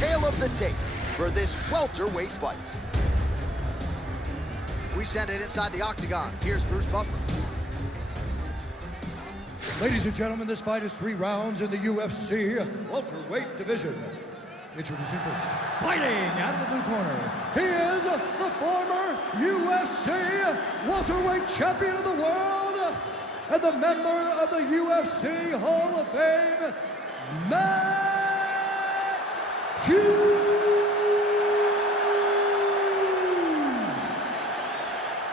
tale of the tape for this welterweight fight. We send it inside the octagon. Here's Bruce Buffer. Ladies and gentlemen, this fight is 3 rounds in the UFC welterweight division. Introducing first, fighting out of the blue corner, he is the former UFC welterweight champion of the world and the member of the UFC Hall of Fame, Matt Hughes.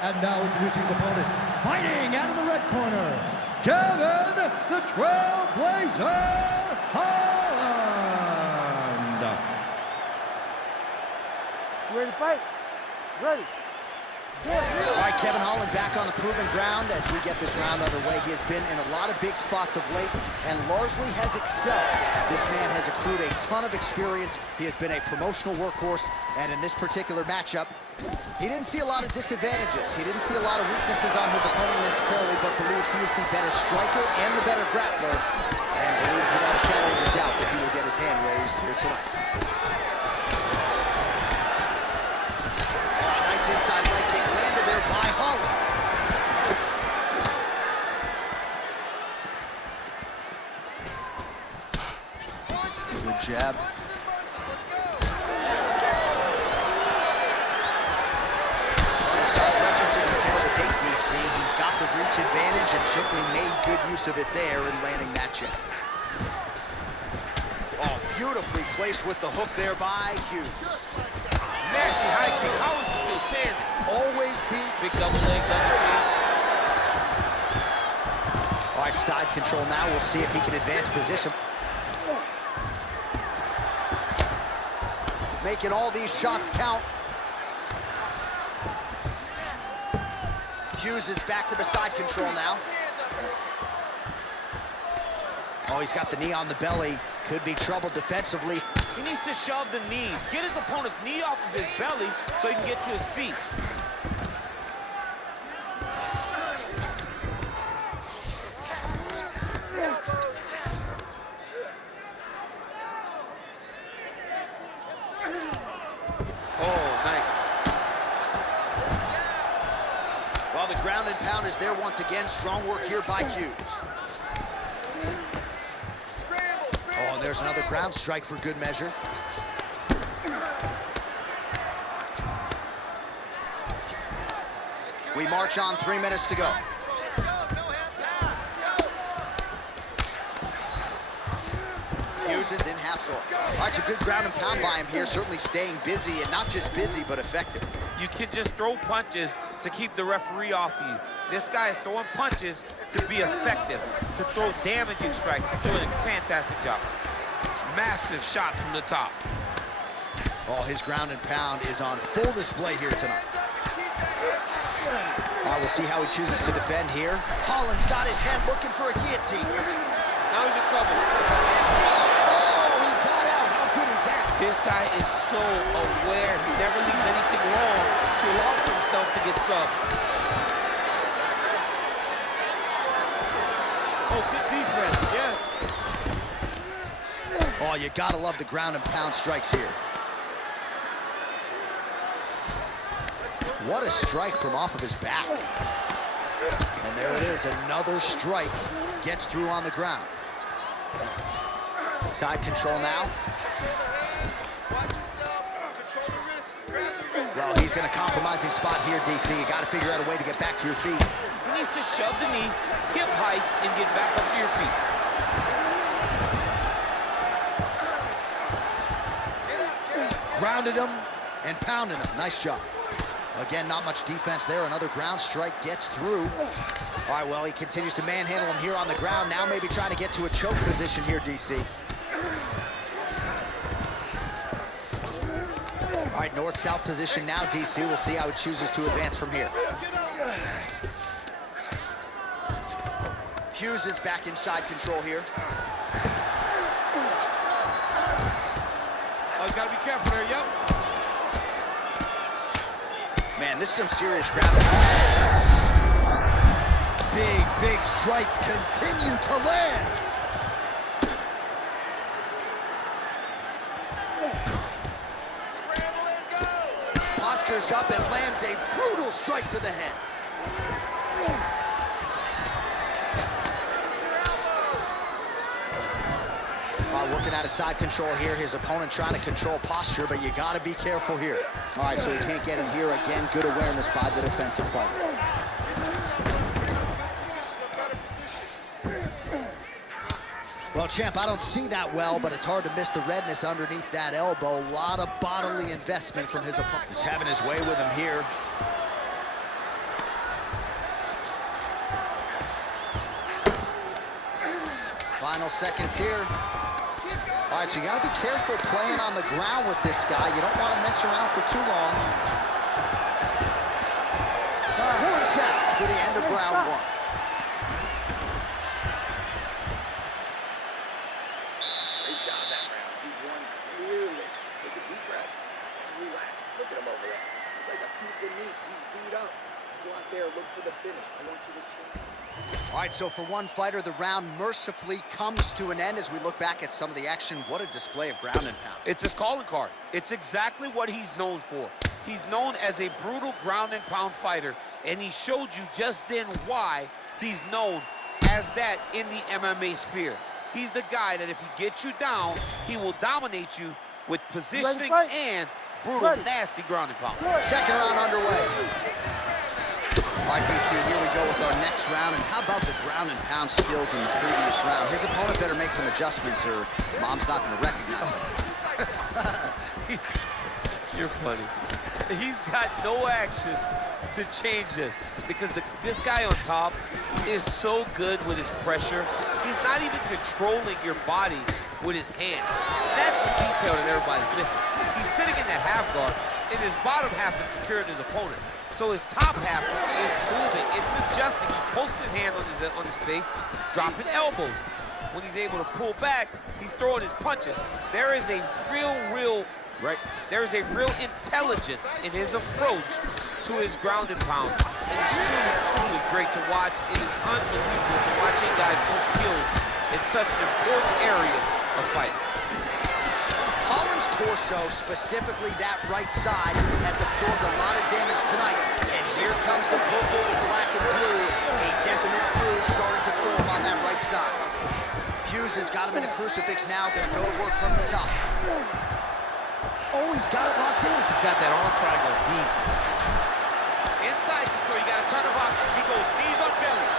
And now introducing his opponent, fighting out of the red corner, Kevin the Trailblazer Holland. You ready to fight? Ready. All right, Kevin Holland back on the proven ground as we get this round underway. He has been in a lot of big spots of late and largely has excelled. This man has accrued a ton of experience. He has been a promotional workhorse, and in this particular matchup, he didn't see a lot of disadvantages. He didn't see a lot of weaknesses on his opponent necessarily, but believes he is the better striker and the better grappler, and believes without a shadow of a doubt that he will get his hand raised here tonight. Inside leg kick landed there by Holland. Good jab. Sauce referencing the tail of the tape, DC. He's got the reach advantage and certainly made good use of it there in landing that jab. Oh, beautifully placed with the hook there by Hughes. Nasty high kick. How is he still standing? Always beat. Big double leg, double change. All right, side control now. We'll see if he can advance position. Making all these shots count. Hughes is back to the side control now. Oh, he's got the knee on the belly. Could be trouble defensively. He needs to shove the knees. Get his opponent's knee off of his belly so he can get to his feet. Oh, nice. Well, the ground and pound is there once again. Strong work here by Hughes. Oh, and there's another ground strike for good measure. We march on, 3 minutes to go. Hughes is in half guard. All right, a good ground and pound by him here, certainly staying busy, and not just busy, but effective. You can just throw punches to keep the referee off you. This guy is throwing punches to be effective, to throw damaging strikes. He's doing a fantastic job. Massive shot from the top. Oh, his ground and pound is on full display here tonight. All right, we'll see how he chooses to defend here. Holland's got his head looking for a guillotine. Now he's in trouble. Oh, he got out. How good is that? This guy is so aware. He never leaves anything wrong to allow for himself to get subbed. Oh, good defense, yes. Oh, you gotta love the ground and pound strikes here. What a strike from off of his back. And there it is, another strike. Gets through on the ground. Side control now. Well, he's in a compromising spot here, DC. You gotta figure out a way to get back to your feet. He needs to shove the knee, hip heist, and get back up to your feet. Grounded him and pounded him. Nice job. Again, not much defense there. Another ground strike gets through. All right, well, he continues to manhandle him here on the ground. Now maybe trying to get to a choke position here, DC. All right, north-south position now, DC. We'll see how he chooses to advance from here. Hughes is back inside control here. Oh, you gotta be careful there, yep. Man, this is some serious ground. Big strikes continue to land. Postures up and lands a brutal strike to the head. Working out of side control here. His opponent trying to control posture, but you got to be careful here. All right, so he can't get it here again. Good awareness by the defensive fighter. Well, champ, I don't see that well, but it's hard to miss the redness underneath that elbow. A lot of bodily investment from his opponent. He's having his way with him here. Final seconds here. All right, so you gotta be careful playing on the ground with this guy. You don't want to mess around for too long. Horns out for the end of round one. Great job that round. He won clearly. Take a deep breath and relax. Look at him over there. He's like a piece of meat. He's beat up. Let's go out there and look for the finish. I want you to cheer. All right, so for one fighter, the round mercifully comes to an end as we look back at some of the action. What a display of ground and pound. It's his calling card. It's exactly what he's known for. He's known as a brutal ground and pound fighter, and he showed you just then why he's known as that in the MMA sphere. He's the guy that if he gets you down, he will dominate you with positioning and brutal, nasty ground and pound. Second round underway. All right, DC, here we go with our next round. And how about the ground and pound skills in the previous round? His opponent better make some adjustments or Mom's not going to recognize him. You're funny. He's got no actions to change this because this guy on top is so good with his pressure. He's not even controlling your body with his hands. That's the detail that everybody's missing. He's sitting in that half guard, and his bottom half is securing his opponent. So his top half is moving, it's adjusting. He's posting his hand on his face, dropping elbows. When he's able to pull back, he's throwing his punches. There is a real intelligence in his approach to his ground and pound. And it's truly, truly great to watch. It is unbelievable to watch a guy so skilled in such an important area of fighting. Holland's torso, specifically that right side, has absorbed a lot of damage tonight. And here comes the purple, the black and blue. A definite bruise starting to form on that right side. Hughes has got him in a crucifix now, gonna go to work from the top. Oh, he's got it locked in. He's got that arm triangle deep. Inside control, you got a ton of options. He goes knees on belly.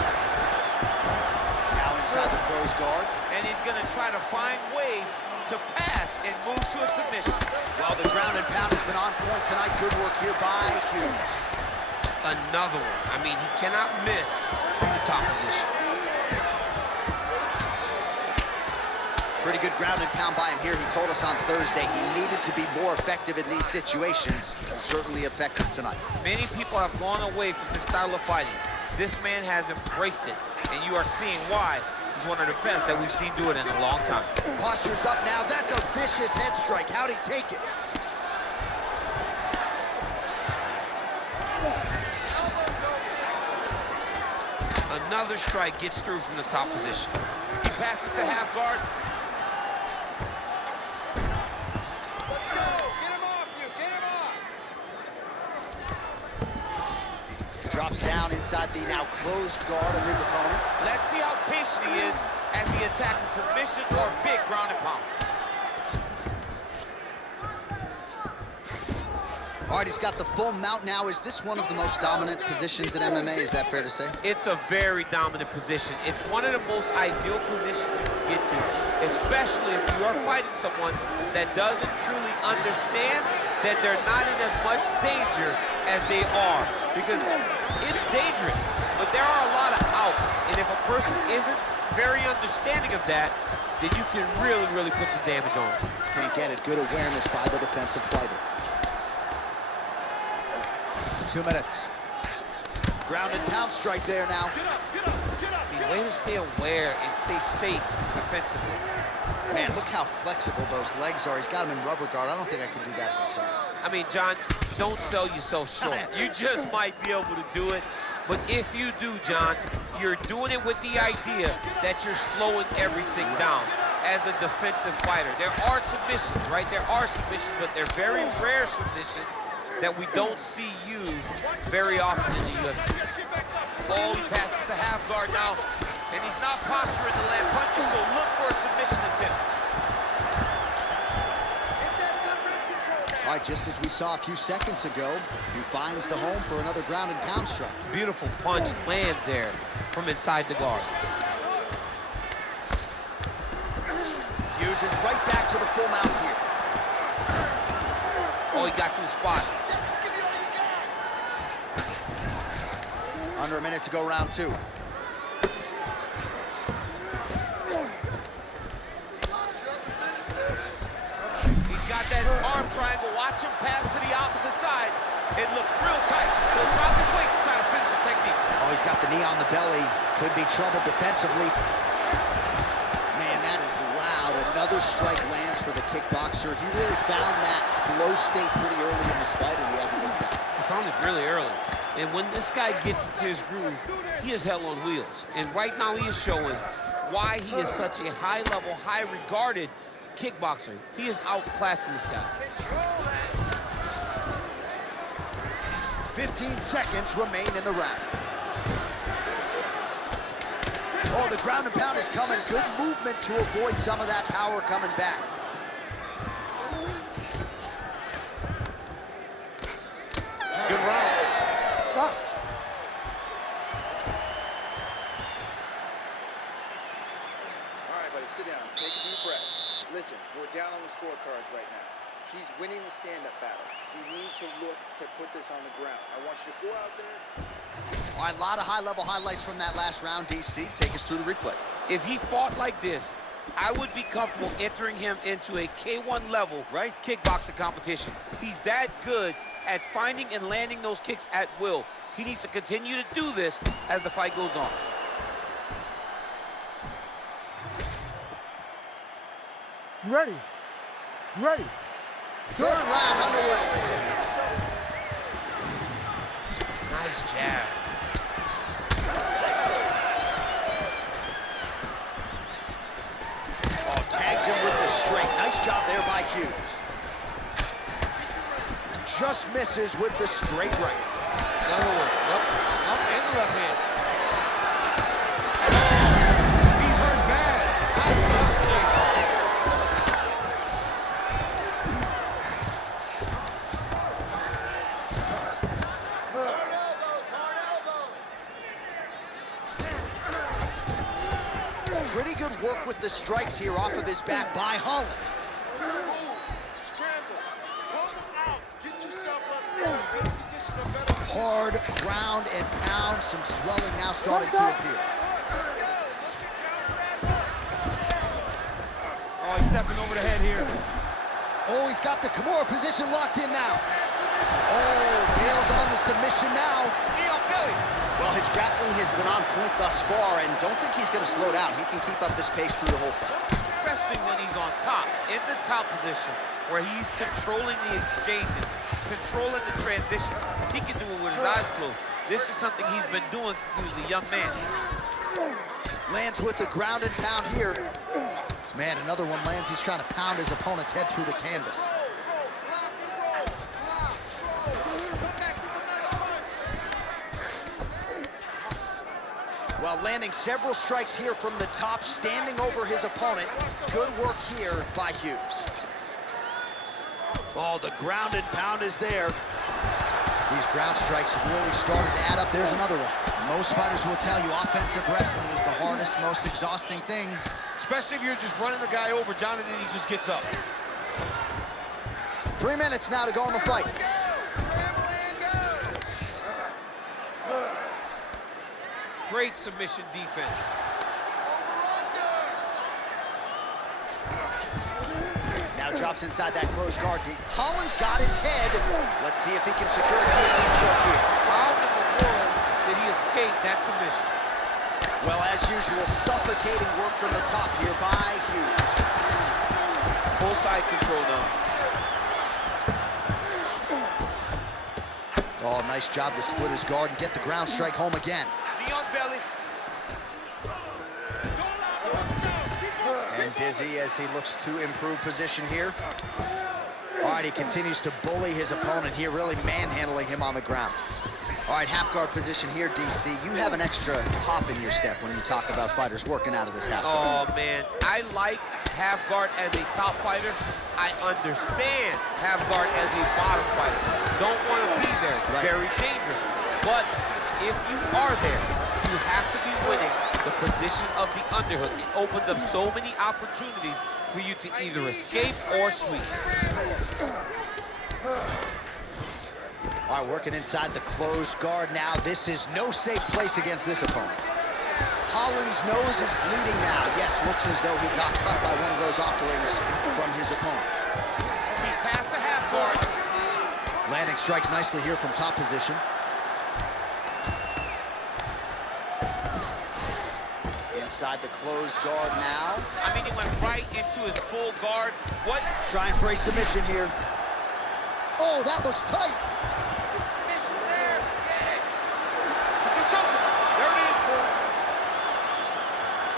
Now inside the closed guard. And he's gonna try to find ways to pass and move to a submission. Well, the ground and pound has been on point tonight. Good work here by Hughes. Another one. I mean, he cannot miss from the top position. Pretty good ground and pound by him here. He told us on Thursday he needed to be more effective in these situations. Certainly effective tonight. Many people have gone away from this style of fighting. This man has embraced it, and you are seeing why he's one of the best that we've seen do it in a long time. Posture's up now. That's a vicious head strike. How'd he take it? Another strike gets through from the top position. He passes to half guard. Let's go! Get him off you! Get him off! Drops down inside the now closed guard of his opponent. Let's see how patient he is as he attacks a submission or a big ground and pound. All right, he's got the full mount now. Is this one of the most dominant positions in MMA? Is that fair to say? It's a very dominant position. It's one of the most ideal positions you can get to, especially if you are fighting someone that doesn't truly understand that they're not in as much danger as they are. Because it's dangerous, but there are a lot of outs. And if a person isn't very understanding of that, then you can really, really put some damage on them. Can't get it. Good awareness by the defensive fighter. 2 minutes. Ground and pound strike there now. The way to stay aware and stay safe defensively. Man, look how flexible those legs are. He's got him in rubber guard. I don't think I could do that for sure. I mean, John, don't sell yourself short. You just might be able to do it. But if you do, John, you're doing it with the idea that you're slowing everything down as a defensive fighter. There are submissions, right? There are submissions, but they're very rare submissions that we don't see used very often in the UFC. Oh, he passes the half guard now, and he's not posturing to land punches, so look for a submission attempt. All right, just as we saw a few seconds ago, he finds the home for another ground and pound strike. Beautiful punch lands there from inside the guard. Hughes is right back to the full mount here. Oh, he got to the spot. Under a minute to go, round 2. He's got that arm triangle. Watch him pass to the opposite side. It looks real tight. He'll drop his weight to try to finish his technique. Oh, he's got the knee on the belly. Could be trouble defensively. Man, that is loud. Another strike lands for the kickboxer. He really found that flow state pretty early in this fight, and he hasn't looked back. He found it really early. And when this guy gets into his groove, he is hell on wheels. And right now he is showing why he is such a high-level, high-regarded kickboxer. He is outclassing this guy. 15 seconds remain in the round. Oh, the ground and pound is coming. Good movement to avoid some of that power coming back. Good round. Stop. All right, buddy, sit down. Take a deep breath. Listen, we're down on the scorecards right now. He's winning the stand-up battle. We need to look to put this on the ground. I want you to go out there. All right, a lot of high-level highlights from that last round, DC. Take us through the replay. If he fought like this, I would be comfortable entering him into a K1 level kickboxing competition. He's that good at finding and landing those kicks at will. He needs to continue to do this as the fight goes on. You ready? You ready? Third round underway. Nice jab. Oh, tags him with the straight. Nice job there by Hughes. Just misses with the straight right. Another one. Up and the left hand. He's hurt bad. Nice left hand. Pretty good work with the strikes here off of his back by Holland. Hard ground and pound. Some swelling now starting to appear. Oh, he's stepping over the head here. Oh, he's got the Kimura position locked in now. Oh, bails on the submission now. Knee on belly. Well, his grappling has been on point thus far, and don't think he's going to slow down. He can keep up this pace through the whole fight. Especially when he's on top, in the top position, where he's controlling the exchanges, controlling the transition. He can do it with his eyes closed. This is something he's been doing since he was a young man. Lands with the ground and pound here. Man, another one lands. He's trying to pound his opponent's head through the canvas. Well, landing several strikes here from the top, standing over his opponent. Good work here by Hughes. Oh, the ground and pound is there. These ground strikes really started to add up. There's another one. Most fighters will tell you offensive wrestling is the hardest, most exhausting thing. Especially if you're just running the guy over, Jonathan, he just gets up. 3 minutes now to go in the fight. Great submission defense. Now drops inside that closed guard. Holland's got his head. Let's see if he can secure a guillotine choke here. How in the world did he escape that submission? Well, as usual, suffocating work from the top here by Hughes. Full side control now. Oh, nice job to split his guard and get the ground strike home again. Knee on belly. And busy as he looks to improve position here. All All right, he continues to bully his opponent here, really manhandling him on the ground. All right, half guard position here, DC. You have an extra hop in your step when you talk about fighters working out of this half guard. Oh, man, I like half guard as a top fighter. I understand half guard as a bottom fighter. Don't want to be there. It's very dangerous. But if you are there, you have to be winning the position of the underhook. It opens up so many opportunities for you to either escape or sweep. All right, working inside the closed guard now. This is no safe place against this opponent. Holland's nose is bleeding now. Yes, looks as though he got cut by one of those offerings from his opponent. He passed the half guard. Landing strikes nicely here from top position. Inside the closed guard now. I mean, he went right into his full guard. What? Trying for a submission here. Oh, that looks tight. The submission there. Get it. He's gonna choke him. There it is.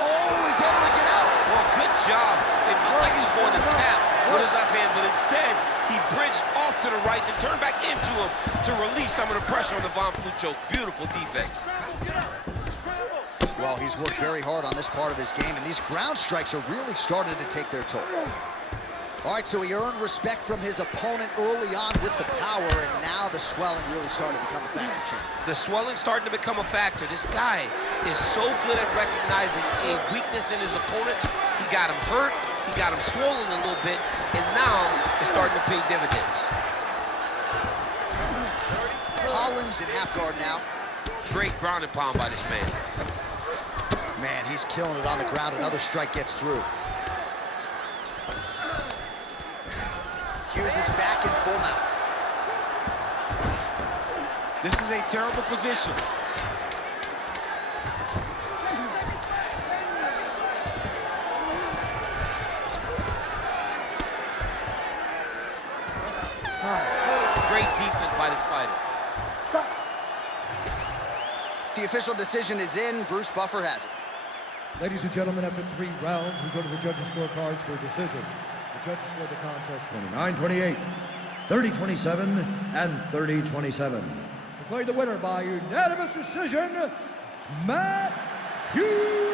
Oh, he's able to get out. Well, good job. It looked like he was going to tap with his left hand, but instead, he bridged off to the right and turned back into him to release some of the pressure on the Von Flue choke. Beautiful defense. Well, he's worked very hard on this part of his game, and these ground strikes are really starting to take their toll. All right, so he earned respect from his opponent early on with the power, and now the swelling really starting to become a factor, Champ. The swelling starting to become a factor. This guy is so good at recognizing a weakness in his opponent. He got him hurt, he got him swollen a little bit, and now it's starting to pay dividends. Holland's in half guard now. Great ground and pound by this man. Man, he's killing it on the ground. Another strike gets through. Hughes is back in full mount. This is a terrible position. Great defense by this fighter. The official decision is in. Bruce Buffer has it. Ladies and gentlemen, after 3 rounds, we go to the judges' scorecards for a decision. The judges scored the contest 29-28, 30-27, and 30-27. Declared the winner by unanimous decision, Matt Hughes.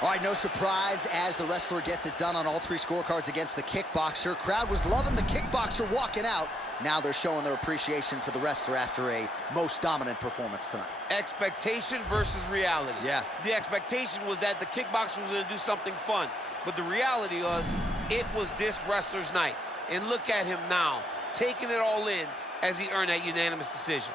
All right, no surprise as the wrestler gets it done on all 3 scorecards against the kickboxer. Crowd was loving the kickboxer walking out. Now they're showing their appreciation for the wrestler after a most dominant performance tonight. Expectation versus reality. Yeah. The expectation was that the kickboxer was going to do something fun, but the reality was it was this wrestler's night. And look at him now, taking it all in as he earned that unanimous decision.